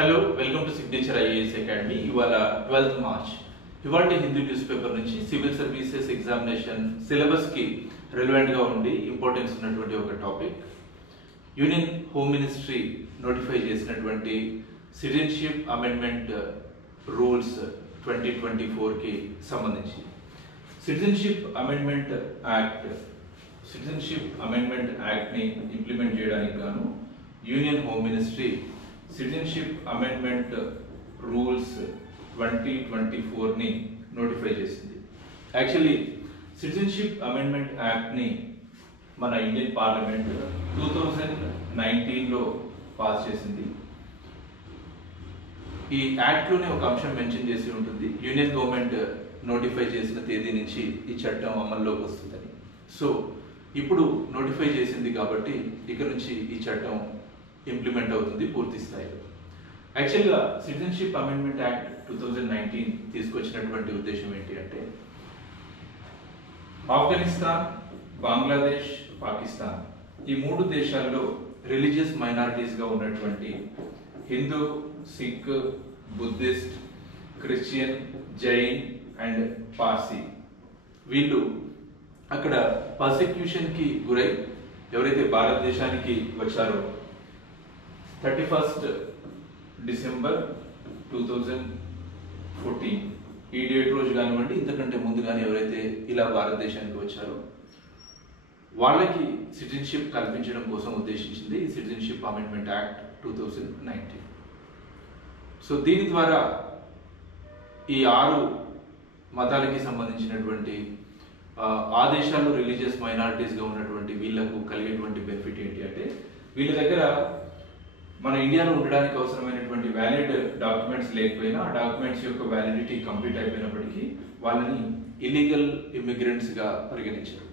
Hello welcome to signature IAS academy. ఇవాళ 12th March ఇవాళ Hindu news paper నుంచి civil services examination సిలబస్కి రెలవెంట్గా ఉండి ఇంపార్టెన్స్ ఉన్నటువంటి ఒక టాపిక్. యూనియన్ హోమ్ మినిస్ట్రీ నోటిఫై చేసినటువంటి సిటిజన్షిప్ అమెండ్మెంట్ రూల్స్ 2024కి సంబంధించి సిటిజన్షిప్ అమెండ్మెంట్ యాక్ట్ని ఇంప్లిమెంట్ చేయడానికి గాను union home ministry citizenship amendment rules 2024ని నోటిఫై చేసింది. యాక్చువల్లీ సిటిజన్షిప్ అమెండ్మెంట్ యాక్ట్ని మన ఇండియన్ పార్లమెంట్ 2019లో పాస్ చేసింది. ఈ యాక్ట్లోనే ఒక అంశం మెన్షన్ చేసి ఉంటుంది, యూనియన్ గవర్నమెంట్ నోటిఫై చేసిన తేదీ నుంచి ఈ చట్టం అమల్లోకి వస్తుందని. సో ఇప్పుడు నోటిఫై చేసింది కాబట్టి ఇక నుంచి ఈ చట్టం ఇంప్లిమెంట్ అవుతుంది పూర్తి స్థాయిలో. యాక్చువల్గా సిటిజన్షిప్ అమెండ్మెంట్ యాక్ట్ 2019 తీసుకొచ్చినటువంటి ఉద్దేశం ఏంటి అంటే, ఆఫ్ఘనిస్తాన్, బంగ్లాదేశ్, పాకిస్తాన్ ఈ మూడు దేశాల్లో రిలీజియస్ మైనారిటీస్గా ఉన్నటువంటి Hindu, Sikh, Buddhist, Christian, Jain and Parsi వీళ్ళు అక్కడ పర్సిక్యూషన్కి గురై ఎవరైతే భారతదేశానికి వచ్చారో 31st డిసెంబర్ 2014 ఈ డేట్ రోజు కానివ్వండి, ఇంతకంటే ముందు కానీ ఎవరైతే ఇలా భారతదేశానికి వచ్చారో వాళ్ళకి సిటిజన్షిప్ కల్పించడం కోసం ఉద్దేశించింది ఈ సిటిజన్షిప్ అమెండ్మెంట్ యాక్ట్ 2019. సో దీని ద్వారా ఈ 6 మతాలకి సంబంధించినటువంటి ఆ దేశాల్లో రిలీజియస్ మైనారిటీస్గా ఉన్నటువంటి వీళ్ళకు కలిగేటువంటి బెనిఫిట్ ఏంటి అంటే, వీళ్ళ దగ్గర మన ఇండియాలో ఉండడానికి అవసరమైనటువంటి వ్యాలిడ్ డాక్యుమెంట్స్ లేకపోయినా ఆ డాక్యుమెంట్స్ యొక్క వ్యాలిడిటీ కంప్లీట్ అయిపోయినప్పటికీ వాళ్ళని ఇల్లీగల్ ఇమిగ్రెంట్స్గా పరిగణించారు.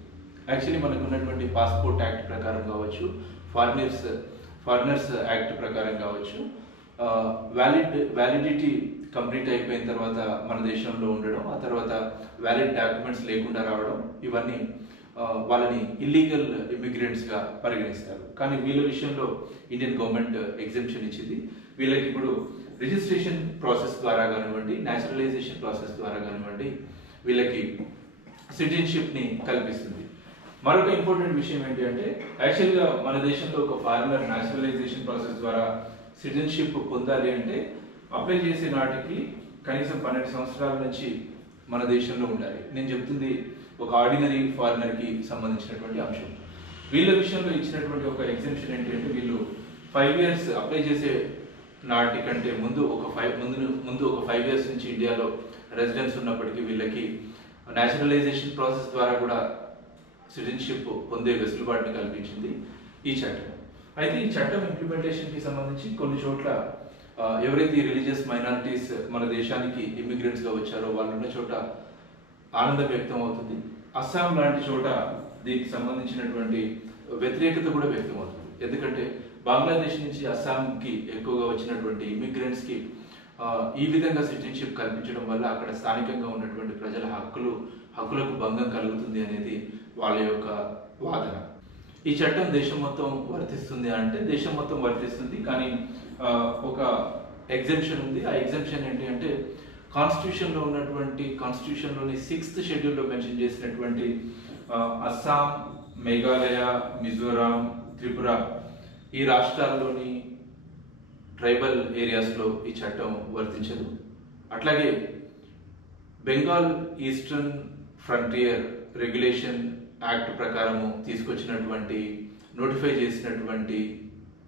యాక్చువల్లీ మనకు ఉన్నటువంటి పాస్పోర్ట్ యాక్ట్ ప్రకారం కావచ్చు, ఫారినర్స్ యాక్ట్ ప్రకారం కావచ్చు, వ్యాలిడిటీ కంప్లీట్ అయిపోయిన తర్వాత మన దేశంలో ఉండడం, ఆ తర్వాత వ్యాలిడ్ డాక్యుమెంట్స్ లేకుండా రావడం, ఇవన్నీ వాళ్ళని ఇల్లీగల్ ఇమిగ్రెంట్స్గా పరిగణిస్తారు. కానీ వీళ్ళ విషయంలో ఇండియన్ గవర్నమెంట్ ఎగ్జెంప్షన్ ఇచ్చింది. వీళ్ళకి ఇప్పుడు రిజిస్ట్రేషన్ ప్రాసెస్ ద్వారా కానివ్వండి, న్యాచురలైజేషన్ ప్రాసెస్ ద్వారా కానివ్వండి వీళ్ళకి సిటిజన్షిప్ని కల్పిస్తుంది. మరొక ఇంపార్టెంట్ విషయం ఏంటి అంటే, యాక్చువల్గా మన దేశంలో ఒక ఫారినర్ న్యాచురలైజేషన్ ప్రాసెస్ ద్వారా సిటిజన్షిప్ పొందాలి అంటే అప్లై చేసే నాటికి కనీసం 12 సంవత్సరాల నుంచి మన దేశంలో ఉండాలి. నేను చెప్తుంది ఒక ఆర్డినరీ ఫారినర్కి సంబంధించినటువంటి అంశం. వీళ్ళ విషయంలో ఇచ్చినటువంటి ఒక ఎగ్జెంప్షన్ ఏంటి అంటే, వీళ్ళు 5 years అప్లై చేసే నాటి కంటే ముందు ఒక 5 years నుంచి ఇండియాలో రెసిడెన్స్ ఉన్నప్పటికీ వీళ్ళకి న్యాచురలైజేషన్ ప్రాసెస్ ద్వారా కూడా సిటిజన్షిప్ పొందే వెసులుబాటుని కల్పించింది ఈ చట్టం. అయితే ఈ చట్టం ఇంప్లిమెంటేషన్కి సంబంధించి కొన్ని చోట్ల ఎవరైతే రిలీజియస్ మైనారిటీస్ మన దేశానికి ఇమిగ్రెంట్స్గా వచ్చారో వాళ్ళు ఉన్న చోట ఆనందం వ్యక్తం అవుతుంది. అస్సాం లాంటి చోట దీనికి సంబంధించినటువంటి వ్యతిరేకత కూడా వ్యక్తం అవుతుంది. ఎందుకంటే బంగ్లాదేశ్ నుంచి అస్సాంకి ఎక్కువగా వచ్చినటువంటి ఇమిగ్రెంట్స్కి ఈ విధంగా సిటిజన్షిప్ కల్పించడం వల్ల అక్కడ స్థానికంగా ఉన్నటువంటి ప్రజల హక్కులకు భంగం కలుగుతుంది అనేది వాళ్ళ యొక్క వాదన. ఈ చట్టం దేశం మొత్తం వర్తిస్తుంది అంటే దేశం మొత్తం వర్తిస్తుంది, కానీ ఒక ఎగ్జెంప్షన్ ఉంది. ఆ ఎగ్జెంప్షన్ ఏంటి అంటే, కాన్స్టిట్యూషన్లోని 6th షెడ్యూల్లో మెన్షన్ చేసినటువంటి అస్సాం, మేఘాలయ, మిజోరాం, త్రిపుర ఈ రాష్ట్రాల్లోని ట్రైబల్ ఏరియాస్లో ఈ చట్టం వర్తించదు. అట్లాగే Bengal eastern frontier regulation act ప్రకారము తీసుకొచ్చినటువంటి నోటిఫై చేసినటువంటి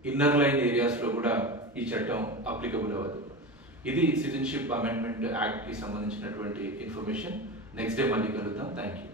ఇన్నర్ లైన్ ఏరియాస్లో కూడా ఈ చట్టం అప్లికబుల్ అవ్వదు. ఇది సిటిజన్షిప్ అమెండ్మెంట్ యాక్ట్కి సంబంధించినటువంటి ఇన్ఫర్మేషన్. నెక్స్ట్ డే మళ్ళీ కలుద్దాం. Thank you.